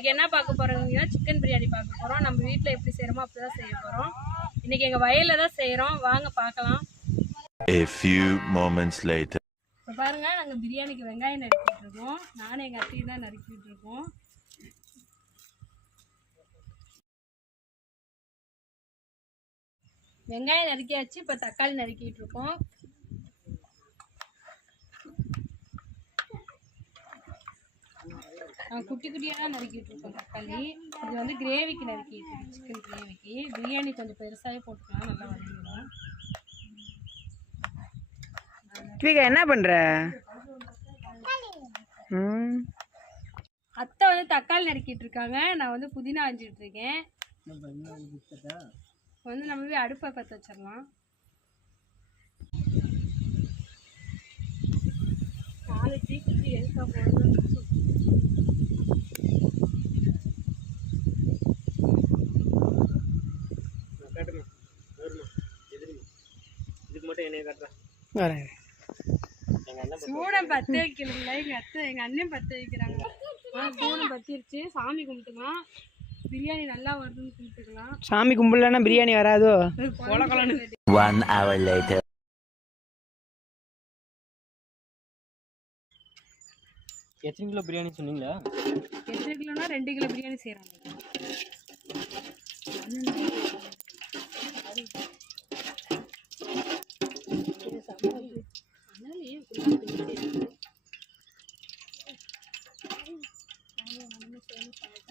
இன்னைக்கு என்ன பார்க்க போறோம்னா சிக்கன் பிரியாணி பார்க்க போறோம். நம்ம வீட்டில் எப்படி செய்யறோமோ அப்படிதான் செய்ய போறோம். இன்னைக்கு எங்க வயல்ல தான் செய்யறோம். வாங்க பார்க்கலாம். A few moments later. இப்போ பாருங்க நாங்க பிரியாணிக்கு வெங்காயம் நறுக்கிட்டு இருக்கோம். நானும் எங்க அத்தையும் தான் நறுக்கிட்டு இருக்கோம். வெங்காயம் நறுக்கியாச்சு. இப்போ தக்காளி நறுக்கிட்டு இருக்கோம். குட்டி குட்டியாக நறுக்கிட்டு இருக்கோம் தக்காளி. இது வந்து கிரேவிக்கு நறுக்கிட்டு சிக்கன் கிரேவிக்கு பிரியாணி கொஞ்சம் பெருசாகவே போட்டுக்கலாம் நல்லா வதங்கிடும். ஸ்வீகா என்ன பண்ற? ம். அத்தை வந்து தக்காளி நறுக்கிட்டு இருக்காங்க. நான் வந்து புதினா அஞ்சிட்டு இருக்கேன். வந்து நம்ம போய் அடுப்பை பற்ற வச்சிடலாம். நாலு வரேன் சூடம் பற்ற வைக்கல எங்க அத்தை எங்க அண்ணன் பற்ற வைக்கிறாங்க. சூடம் பத்திருச்சு சாமி கும்பிட்டுக்கலாம். பிரியாணி நல்லா வருதுன்னு கும்பிட்டுக்கலாம். சாமி கும்பிடலன்னா பிரியாணி வராதோ? hour later. எத்தனை கிலோ பிரியாணி சொன்னீங்களா? எத்தனை கிலோனா ரெண்டு கிலோ பிரியாணி செய்கிறாங்க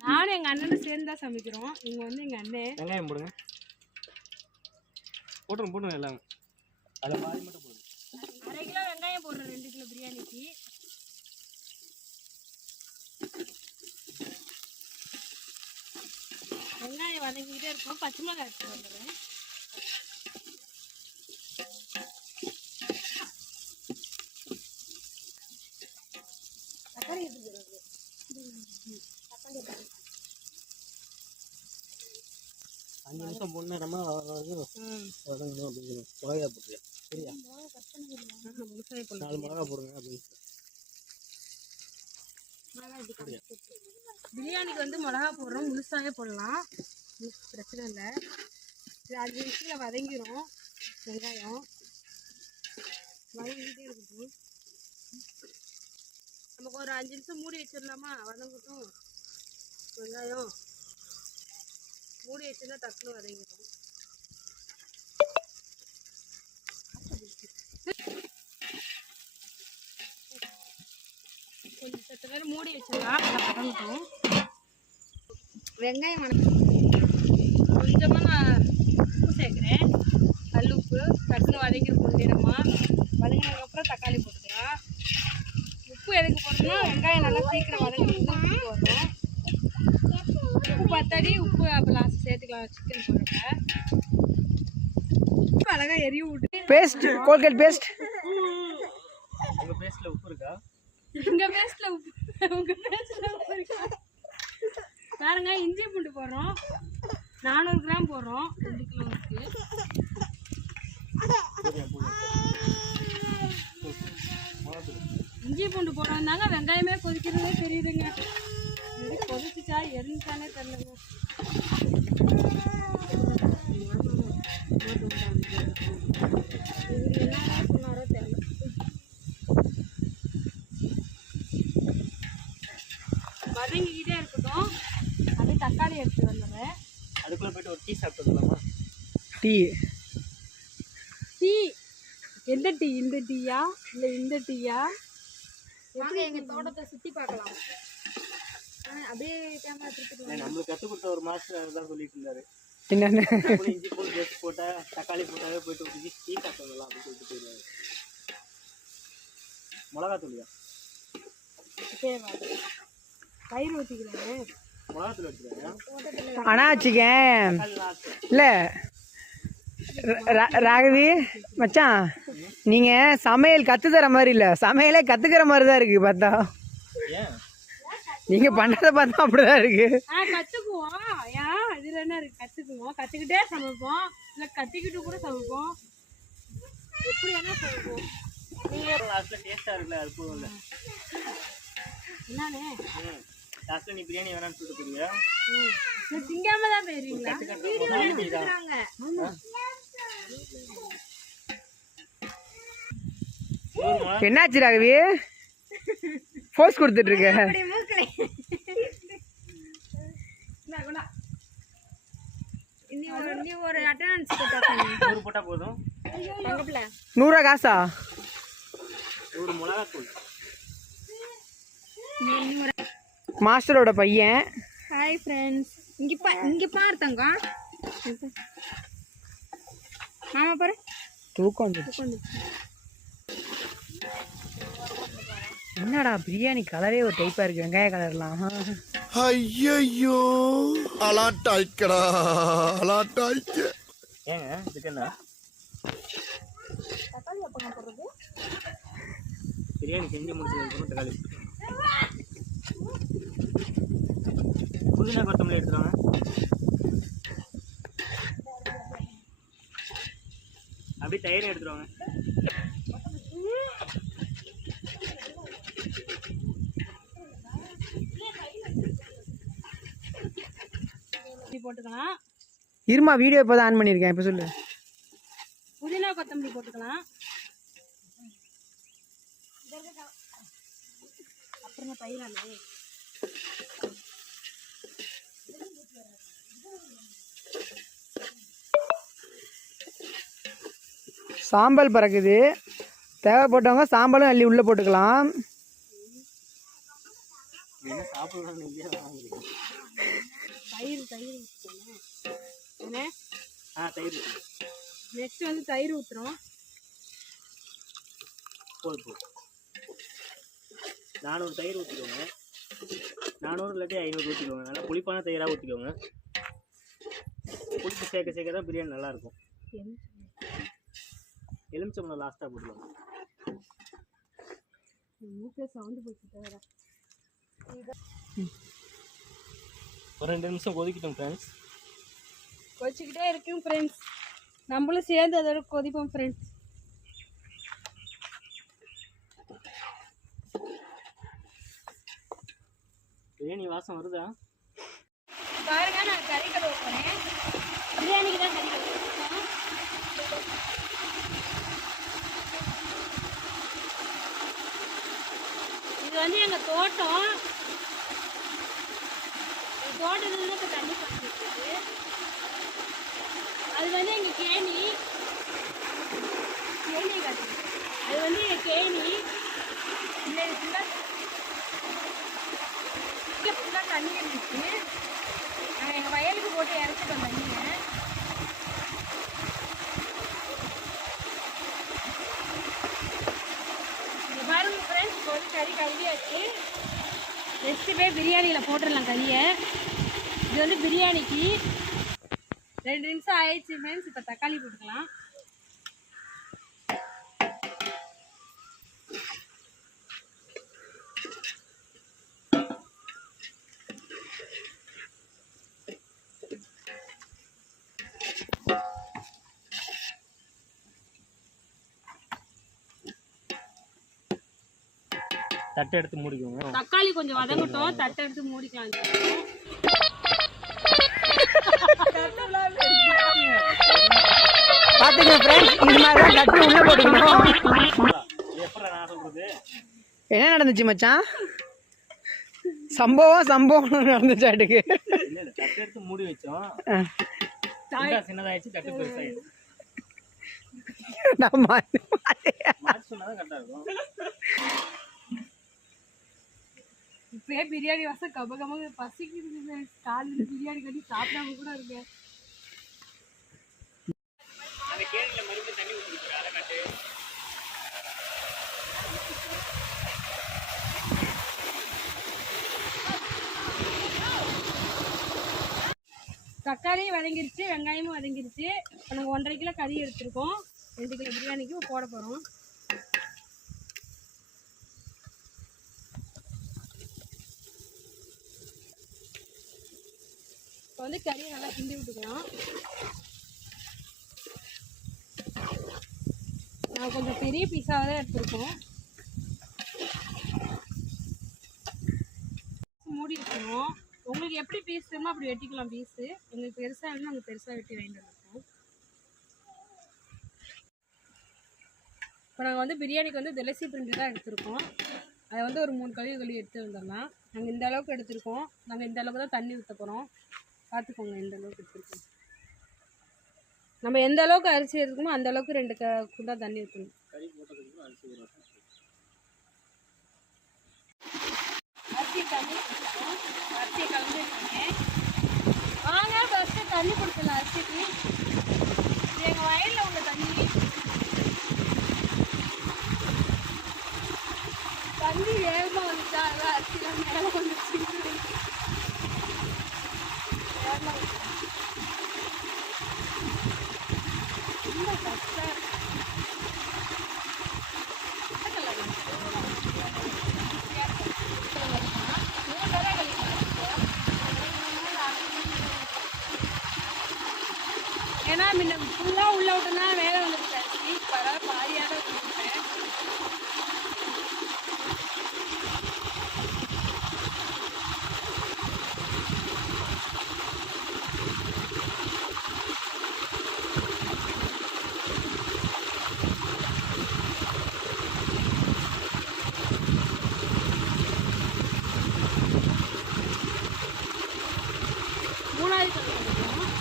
நானும் எங்கள் அண்ணனும் சேர்ந்து தான் சமைக்கிறோம். இவங்க வந்து எங்கள் அண்ணன் வெங்காயம் போடுங்க. போட்டுருங்க போட்டுருங்க எல்லாம். அதில் பாதி மட்டும் போடுங்க. அரை கிலோ வெங்காயம் போடுறேன் ரெண்டு கிலோ பிரியாணிக்கு. வெங்காயம் வதங்கிக்கிட்டே இருக்கும். பச்சை மிளகாய் எடுத்து வந்துடுறேன் தக்காளி எடுத்து அஞ்சு நிமிஷம் பொண்ணு நம்ம ம் வதங்கணும் அப்படின்னு மிளகா போட்டுருங்க சரியா? நாலு மிளகா போடுங்க அப்படின்னு பிரியாணிக்கு வந்து மிளகா போடுறோம் முழுசாவே போடலாம். பிரச்சனை இல்லை. இது அஞ்சு நிமிஷத்தில் வதங்கிடும் வெங்காயம். வதங்கிட்டே இருக்கட்டும். நமக்கு ஒரு அஞ்சு நிமிஷம் மூடி வச்சிடலாமா? வதங்கட்டும். வெங்காயம். மூடி வச்சிருந்தா டக்குனு வதங்கிடும் சத்து நேரம் மூடி வச்சிடலாம் நல்லா வதங்கட்டும் வெங்காயம் கொஞ்சமாக நான் உப்பு சேர்க்குறேன். கல் உப்பு. டக்குன்னு வதக்கி பொன்னிறமா வதங்கினதுக்கப்புறம் தக்காளி போட்டுக்கலாம். உப்பு எதுக்கு போடணும்னா வெங்காயம் நல்லா சீக்கிரம் வதங்கினதுக்கு தான் உப்பு போடுறோம் உப்பு பத்தாடி உப்பு அப்போ லாஸ்ட் சேர்த்துக்கலாம். சிக்கன் போடுறப்ப. உப்பு அழகாக எரிய விட்டு பேஸ்ட் கோல்கேட் பேஸ்ட் உங்கள் பேஸ்ட்டில் உப்பு இருக்கா? உங்க பேஸ்ட்ல உப்பு உங்க பேஸ்ட்ல பாருங்க இஞ்சி பூண்டு போடுறோம். நானூறு கிராம் போடுறோம். ரெண்டு கிலோவுக்கு இஞ்சி பூண்டு போடுறதாங்க வெங்காயமே கொதிக்கிறதே தெரியுதுங்க. கொதிச்சுச்சா எரிஞ்சானே தெரியலங்க இவரு என்னடா சொன்னாரோ தெரியல வதங்கிக்கிட்டே இருக்கட்டும் அப்படியே தக்காளி எடுத்து வந்துடுறேன் அதுக்குள்ளே போயிட்டு ஒரு டீ சாப்பிட்டு வந்துடலாமா டீ. டீ. எந்த டீ? இந்த டீயா? இல்லை இந்த டீயா? எப்படி எங்கள் தோட்டத்தை சுற்றி பார்க்கலாம். அப்படியே கேமரா இல்லை, நம்மளுக்கு கற்றுக் கொடுத்த ஒரு மாஸ்டர் தான் சொல்லிட்டு இருந்தாரு. என்னன்னு? இஞ்சி போட்டு பேஸ்ட் போட்டா தக்காளி போட்டாவே போயிட்டு டீ வந்துடலாம் அப்படின்னு சொல்லிட்டு போயிருந்தாரு மிளகா தூளியா பயிர் ஊற்றிக்கிறேன் மிளகா தூள் வச்சுருக்காங்க ஆனா வச்சுக்கேன். இல்லை. ராகவி மச்சான் நீங்க சமையல் கத்து தர மாதிரி இல்ல. சமையலே கத்துக்கிற மாதிரி தான் இருக்கு பார்த்தா. ஏன் நீங்க பண்றத பார்த்தா அப்படிதான் இருக்கு. ஆ கற்றுக்குவோம் ஏன் இதில் என்ன இருக்குது கற்றுக்குவோம் கற்றுக்கிட்டே சமைப்போம். இல்லை கற்றுக்கிட்டு கூட சமைப்போம். எப்படி வேணா சமைப்போம். லாஸ்ட்டில் டேஸ்ட்டாக இருக்குல்ல அது போதும் இல்லை என்னண்ணே? ம் லாஸ்ட்ல நீ பிரியாணி வேணாம்னு சொல்லிட்டு போறியா திங்காம தான். போயிருவீங்களா போதுமா என்னாச்சு ராகவி? போஸ் கொடுத்துட்டு இருக்க ஒரு ஒரு நூறு காசா? நூறு மிளகா தூள் மாஸ்டரோட பையன். ஹாய் ஃப்ரெண்ட்ஸ் இங்கே பா இங்கே பாரு தங்கம் மாமா பாரு. தூக்கம் வந்துச்சு என்னடா பிரியாணி கலரே ஒரு டைப்பா இருக்கு. வெங்காய கலர்லாம் ஐயோ அலாட்டாய்க்கடா அலாட்டாய்க்க ஏங்க இதுக்கு என்ன? பிரியாணி செஞ்சு முடிச்சதுக்கு தக்காளி புதினா கொத்தமல்லி எடுத்துருவாங்க அப்படியே தயிர் எடுத்துருவாங்க போட்டுக்கலாம். இருமா வீடியோ இப்போ தான் ஆன் பண்ணியிருக்கேன் இப்போ சொல்லு. புதினா கொத்தமல்லி போட்டுக்கலாம். அப்புறம் பயிரானே சாம்பல் பறக்குது. தேவைப்பட்டவங்க சாம்பலும் அள்ளி உள்ளே போட்டுக்கலாம். தயிர் தயிர் என்ன? ஆ தயிர் நெக்ஸ்ட் வந்து தயிர் ஊற்றுறோம் போதும் போதும். நானூறு தயிர் ஊற்றிக்கோங்க நானூறு இல்லாட்டி ஐநூறு ஊற்றிக்கோங்க நல்லா புளிப்பான தயிராக ஊற்றிக்கோங்க புளிப்பு சேர்க்க சேர்க்க தான் பிரியாணி நல்லாயிருக்கும் எலுமிச்சம்பழம் லாஸ்ட்டாக போட்டுக்கோங்க. ஒரு ரெண்டு நிமிஷம் கொதிக்கிட்டோம் ஃப்ரெண்ட்ஸ் கொதிச்சுக்கிட்டே இருக்கும் ஃப்ரெண்ட்ஸ் நம்மளும் சேர்ந்து அதோட கொதிப்போம் ஃப்ரெண்ட்ஸ் பிரியாணி வாசம் வருதா? பாருங்க நான் கறி கழுவ போறேன். பிரியாணிக்கு தான் கறி கழுவ இது வந்து எங்கள் தோட்டம். எங்கள் தோட்டத்துல இப்போ தண்ணி பண்ணிட்டு அது வந்து எங்கள் கேணி. கேணி கட்டி அது வந்து எங்கள் கேணி. இல்லை ஃபுல்லாக இங்கே ஃபுல்லாக தண்ணி இருந்துச்சு. நாங்கள் எங்கள் வயலுக்கு போட்டு இறச்சிட்டோம் தண்ணியை. பாருங்க ஃப்ரெண்ட்ஸ் இப்போ வந்து கறி கழுவியாச்சு. நெக்ஸ்ட்டு போய் பிரியாணியில் போட்டுடலாம் கறியை. இது வந்து பிரியாணிக்கு ரெண்டு நிமிஷம் ஆயிடுச்சு ஃப்ரெண்ட்ஸ் இப்போ தக்காளி போட்டுக்கலாம். தட்டை எடுத்து மூடிக்கோங்க. தக்காளி கொஞ்சம் வதங்கட்டும். தட்டை எடுத்து மூடிக்கலாம். ஃப்ரெண்ட்ஸ் இந்த மாதிரி தான் உள்ளே போட்டுக்கணும். சொல்கிறது என்ன நடந்துச்சு மச்சான்? சம்பவம் சம்பவம் தட்டை எடுத்து மூடி வச்சோம் சின்னதா சின்னதாகிடுச்சு தட்டு பெருசாகிடுச்சு நான் மாத்தி மாத்தி- மாற்றி சொன்னால் தான் கரெக்டாக இருக்கும். இப்பயே பிரியாணி வாசம் கப கப பசிக்குது. காலையில் பிரியாணி கட்டி சாப்பிடாம கூட இருக்கேன் தக்காளியும் வதங்கிருச்சு வெங்காயமும் வதங்கிருச்சு. இப்போ நாங்கள் ஒன்றரை கிலோ கறி எடுத்திருக்கோம். ரெண்டு கிலோ பிரியாணிக்கு போட போகிறோம் இப்போ வந்து கறியை நல்லா கிண்டி விட்டுக்கலாம். நான் கொஞ்சம் பெரிய பீஸாக தான் எடுத்துருக்கோம். மூடி இருக்கணும் உங்களுக்கு எப்படி பீஸ் வேணுமோ அப்படி வெட்டிக்கலாம் பீஸு எங்களுக்கு பெருசாக வேணும் நாங்கள் பெருசாக வெட்டி வாங்கிட்டு வந்துருக்கோம் இப்போ நாங்கள் வந்து பிரியாணிக்கு வந்து துளசி பிரிண்டு தான் எடுத்திருக்கோம். அதை வந்து ஒரு மூணு கழுவி கழுவி எடுத்து வந்துடலாம். நாங்கள் இந்த அளவுக்கு எடுத்திருக்கோம். நாங்கள் இந்த அளவுக்கு தான் தண்ணி ஊற்ற போகிறோம் பார்த்துக்கோங்க எந்த அளவுக்கு எடுத்துருக்கோம். நம்ம எந்த அளவுக்கு அரிசி எடுத்துக்கோமோ அந்த அளவுக்கு ரெண்டு க குண்டா தண்ணி ஊற்றணும் கறி போட்டதுக்கு அரிசி ஊறணும். அரிசி தண்ணி கொடுத்துருக்கோம் அரிசியை கலந்து வச்சுருக்கேன் வாங்க ஃபஸ்ட்டு தண்ணி கொடுத்துடலாம் அரிசிக்கு இது எங்கள் வயலில் உள்ள தண்ணி தண்ணி வேகமாக வந்துச்சா அதான் அரிசிலாம் மேலே வந்துச்சு வேகமாக வந்துச்சு. ரொம்ப கஷ்டம் ஏன்னா முன்ன ஃபுல்லாக உள்ள விட்டுனா வேலை வந்துருச்சு. அரிசி பரவாயில்ல பாதியாக தான் விட்டுட்டேன் மூணாவது கல் போட்டுக்கலாம்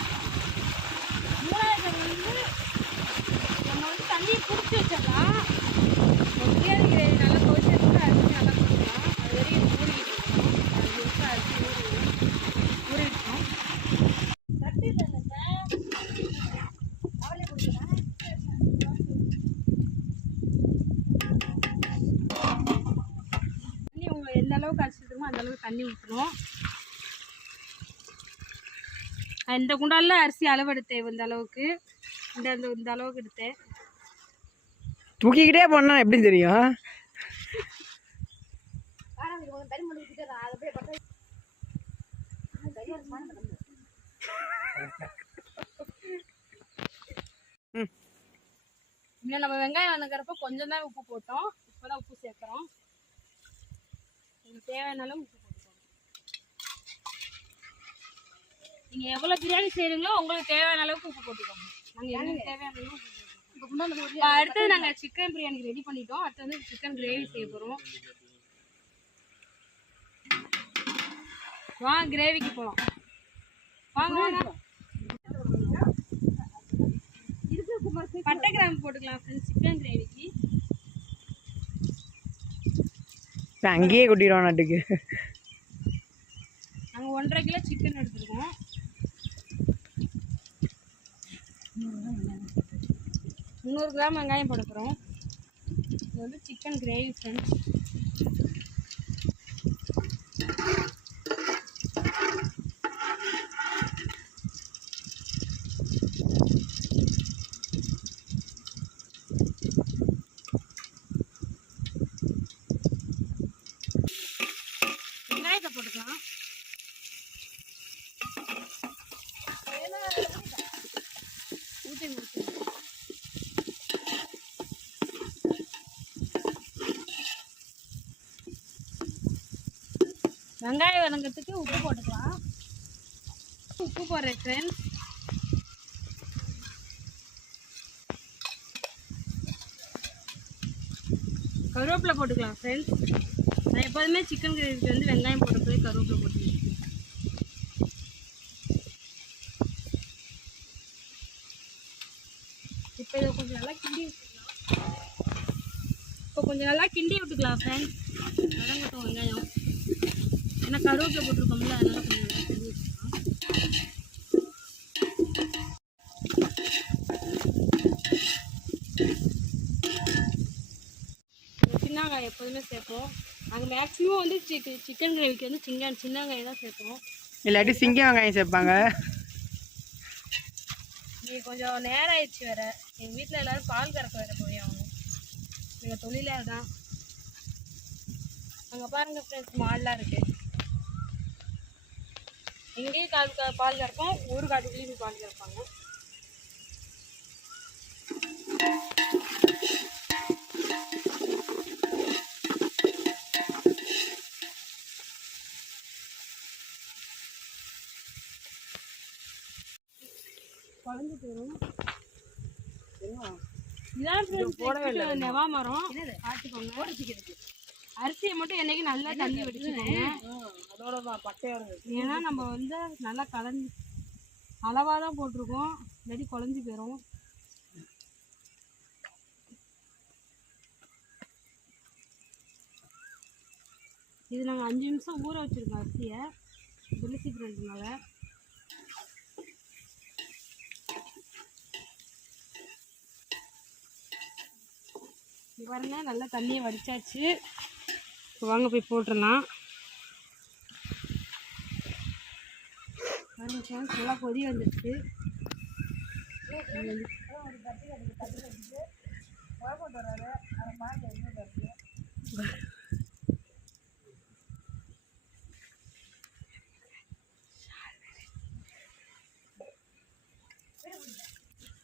மூணாவது கல் வந்து நம்ம வந்து தண்ணியை பிடிச்சி வச்சிடலாம் நம்ம பிரியாணி கிரேவி நல்லா கொதிச்சு கூட அரிசி நல்லா போட்டுக்கலாம் அது வரையும் ஊறிக்கிட்டு இருக்கணும் அஞ்சு நிமிஷம் அரிசி ஊறி ஊறிட்டோம் சட்டி தானே அவளே கொடுக்குறேன் தண்ணி உங்க எந்த அளவுக்கு அரிசி இருக்குமோ அந்த அளவுக்கு தண்ணி ஊற்றணும் இந்த குண்டாலில் அரிசி அளவு எடுத்தேன் இந்த அளவுக்கு. இந்த இந்த அளவுக்கு எடுத்தேன். தூக்கிக்கிட்டே போனா எப்படி தெரியும்? இன்னும் நம்ம வெங்காயம் வதக்கிறப்ப கொஞ்சம் தான் உப்பு போட்டோம். இப்போ தான் உப்பு சேர்க்குறோம். உங்களுக்கு தேவையான அளவு உப்பு போட்டுக்கோங்க நீங்கள் எவ்வளோ பிரியாணி செய்கிறீங்களோ உங்களுக்கு தேவையான அளவுக்கு உப்பு போட்டுக்கோங்க. நாங்கள் எங்களுக்கு தேவையான அளவு உப்பு போட்டுக்கோங்க. இப்போ அடுத்து நாங்கள் சிக்கன் பிரியாணிக்கு ரெடி பண்ணிட்டோம். அடுத்து வந்து சிக்கன் கிரேவி செய்ய போகிறோம் வாங்க கிரேவிக்கு போகலாம் வாங்க வாங்க. பட்டை கிராம்பு போட்டுக்கலாம் ஃப்ரெண்ட்ஸ் சிக்கன் கிரேவிக்கு அங்கேயே கொட்டிடுவோம் நாட்டுக்கு. நாங்கள் ஒன்றரை கிலோ சிக்கன் எடுத்துருக்கோம். நூறு கிராம் வெங்காயம் போட போகிறோம் இது வந்து சிக்கன் கிரேவி ஃப்ரெண்ட்ஸ் வெங்காயத்தை போட்டுக்கலாம் ஊற்றி ஊற்றி வெங்காயம் வதங்கிறதுக்கு உப்பு போட்டுக்கலாம். உப்பு போடுறேன் ஃப்ரெண்ட்ஸ் கருவேப்பிலை போட்டுக்கலாம் ஃப்ரெண்ட்ஸ் நான் எப்போதுமே சிக்கன் கிரேவிக்கு வந்து வெங்காயம் போடுறது கருவேப்பிலை போட்டுக்கலாம் இப்போ இதை கொஞ்சம் நல்லா கிண்டி விட்டுக்கலாம். இப்போ கொஞ்சம் நல்லா கிண்டி விட்டுக்கலாம் ஃப்ரெண்ட்ஸ் வதங்கட்டும் வெங்காயம். ஏன்னா கருவேப்பிலை போட்டிருக்கோம்ல அதனால கொஞ்சம் நல்லா கிண்டி விட்டுக்கலாம் சின்ன வெங்காயம் எப்போதுமே சேர்ப்போம். நாங்கள் மேக்ஸிமம் வந்து சிக்கு சிக்கன் கிரேவிக்கு வந்து சின்ன சின்ன வெங்காயம் தான் சேர்ப்போம். இல்லாட்டி சிங்க வெங்காயம் சேர்ப்பாங்க. இன்னைக்கு கொஞ்சம் நேரம் ஆயிடுச்சு வேற. எங்கள் வீட்டில் எல்லாரும் பால் கறக்க வேற போய் ஆகணும் எங்கள் தொழிலே அதுதான் அங்கே பாருங்க ஃப்ரெண்ட்ஸ் மால்லாம் இருக்கு. இங்கேயும் கால் பால் கறப்போம் ஒரு காட்டுக்குள்ளேயும் பால் கறப்பாங்க. குழஞ்சு போயிடும் இதான் நெவா மரம். பார்த்துக்கோங்க அரிசியை மட்டும் என்னைக்கு நல்லா தண்ணி வடிச்சுக்கோங்க. ஏன்னா நம்ம வந்து நல்லா கலந்து அளவாக தான் போட்டிருக்கோம். இல்லாட்டி குழஞ்சி போயிடும் இது நாங்கள் அஞ்சு நிமிஷம் ஊற வச்சுருக்கோம் அரிசியை. வெளி சீக்கிரம்னால பாருங்க நல்லா தண்ணியை வடிச்சாச்சு. வாங்க போய் போட்டுடலாம். பாருங்க நல்லா கொதி வந்துடுச்சு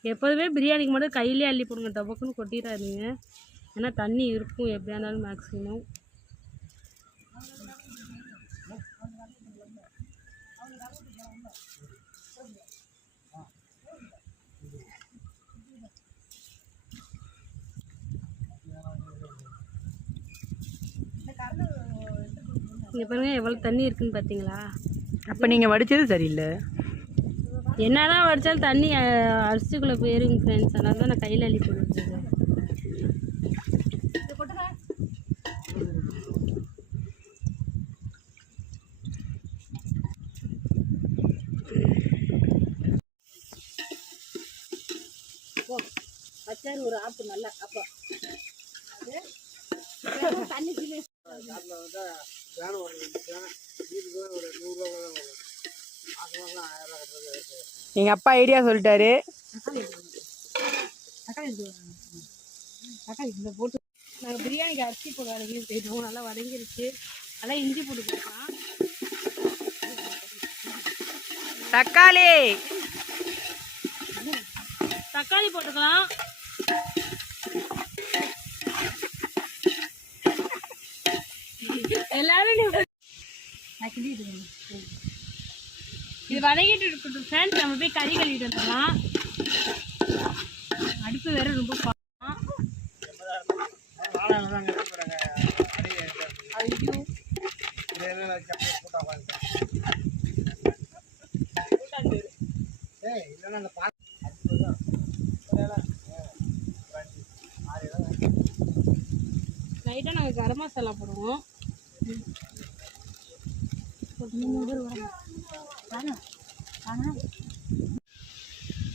எப்போதுமே பிரியாணிக்கு மட்டும் கையிலே அள்ளி போடுங்க டபக்குன்னு கொட்டிடாதீங்க. ஏன்னா தண்ணி இருக்கும் எப்படியா இருந்தாலும் மேக்ஸிமம் இங்கே பாருங்க எவ்வளோ தண்ணி இருக்குன்னு பார்த்தீங்களா அப்போ நீங்கள் வடிச்சது சரியில்லை. என்னதான் வடித்தாலும் தண்ணி அரிசிக்குள்ளே போயிருங்க ஃப்ரெண்ட்ஸ் அதனால தான் நான் கையில் அள்ளி போட்டுருக்கேன் ஒரு ஆப்பு நல்லா அப்போ தண்ணி வேணும் ஒரு வீட்டுக்கு ஒரு நூறுரூவா தான் வரும் மாதம் மாதம் ஆயிரம் ரூபா கட்டுறது எங்கள் அப்பா ஐடியா சொல்லிட்டாரு. தக்காளி இந்த போட்டு நாங்கள் பிரியாணிக்கு அரிசி போட வதங்கி போயிட்டோம் நல்லா வதங்கிருச்சு. நல்லா இஞ்சி போட்டு கொடுக்கலாம் தக்காளி. தக்காளி போட்டுக்கலாம். எல்லாரும் நீ- நான் கிண்டிட்டு இருக்கேன். இது வதங்கிட்டு இருக்கட்டும் ஃப்ரெண்ட்ஸ் நம்ம போய் கறி கழுவிட்டு வந்துடலாம். அடுப்பு வேற ரொம்ப பா- லைட்டாக நாங்கள் கரம் மசாலா போடுவோம்.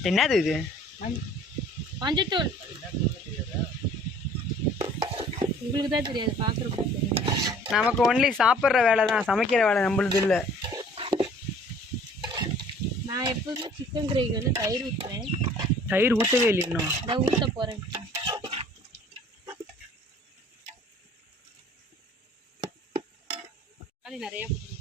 என்னது இது? மஞ்சத்தூள். உங்களுக்கு தான் தெரியாது பார்க்குறப்ப நமக்கு ஒன்லி சாப்பிட்ற வேலை தான் சமைக்கிற வேலை நம்மளுது இல்லை. நான் எப்போதுமே சிக்கன் கிரேவிக்கு வந்து தயிர் ஊற்றுவேன் தயிர் ஊற்றவே இல்லை இன்னும்? அதான் ஊற்ற போகிறேன் நிறைய போட்டுருங்க.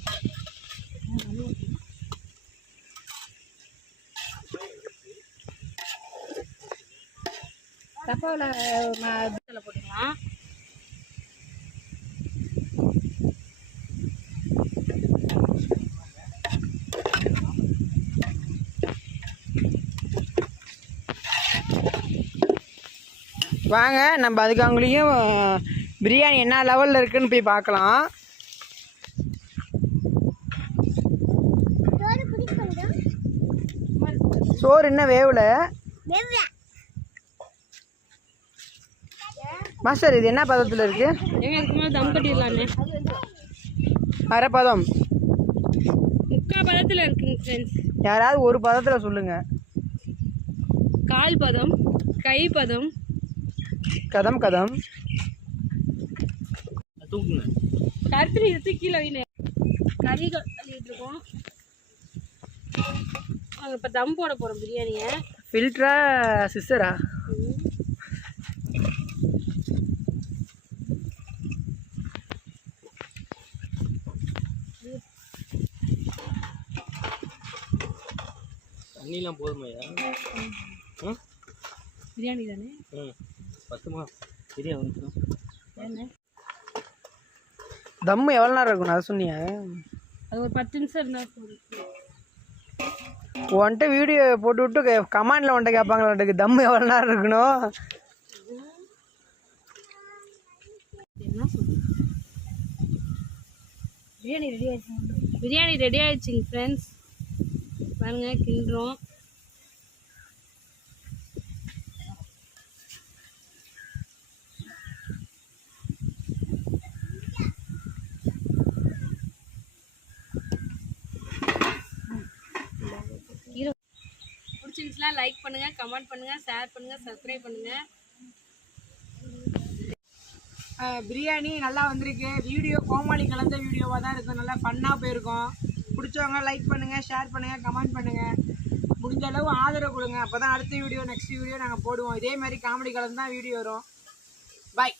இதில் போட்டுக்கலாம். வாங்க நம்ம அதுக்கு அவங்களையும் பிரியாணி என்ன லெவலில் இருக்குன்னு போய் பார்க்கலாம். சோறு இன்னும் வேவல. மாஸ்டர் இது என்ன பதத்தில் இருக்கு? ஏங்க இதுக்கு மேலே தம் கட்டிடலான்னு அரை பதம் முக்கால் பதத்தில் இருக்குங்க ஃப்ரெண்ட்ஸ் யாராவது ஒரு பதத்தில் சொல்லுங்க. கால் பதம் கை பதம். கதம் கதம். கருத்து எடுத்து கீழே கறி கழுவிட்டு இருக்கோம். நாங்கள் இப்போ தம் போட போகிறோம் பிரியாணியை. ஃபில்டரா சிஸ்டரா தண்ணிலாம் போதுமையா பிரியாணி தானே? ம். பத்துமா? சரியா வந்துடும் என்ன? தம்மு எவ்வளோ நேரம் இருக்கணும் அதை சொன்னியா. அது ஒரு பத்து நிமிஷம் இருந்தால் போதும். உன்கிட்ட வீடியோ போட்டு விட்டு கமாண்டில் உன்ட்ட கேட்பாங்களா? தம்மு எவ்வளோ நேரம் இருக்கணும்? பிரியாணி ரெடி ஆயிடுச்சு. பிரியாணி ரெடி ஆயிடுச்சுங்க ஃப்ரெண்ட்ஸ் பாருங்க கிண்டுறோம். ஹீரோ பிடிச்சிருந்துச்சுன்னா லைக் பண்ணுங்க கமெண்ட் பண்ணுங்க ஷேர் பண்ணுங்க சப்ஸ்கிரைப் பண்ணுங்க. பிரியாணி நல்லா வந்திருக்கு. வீடியோ கோமாளி கலந்த வீடியோவாக தான் இருக்கும் நல்லா ஃபன்னாக போயிருக்கோம். பிடிச்சவங்க லைக் பண்ணுங்கள் ஷேர் பண்ணுங்கள் கமெண்ட் பண்ணுங்கள் முடிஞ்ச அளவு ஆதரவு கொடுங்க. அப்போ தான் அடுத்த வீடியோ நெக்ஸ்ட் வீடியோ நாங்கள் போடுவோம். இதே மாதிரி காமெடி கலந்து தான் வீடியோ வரும். பாய்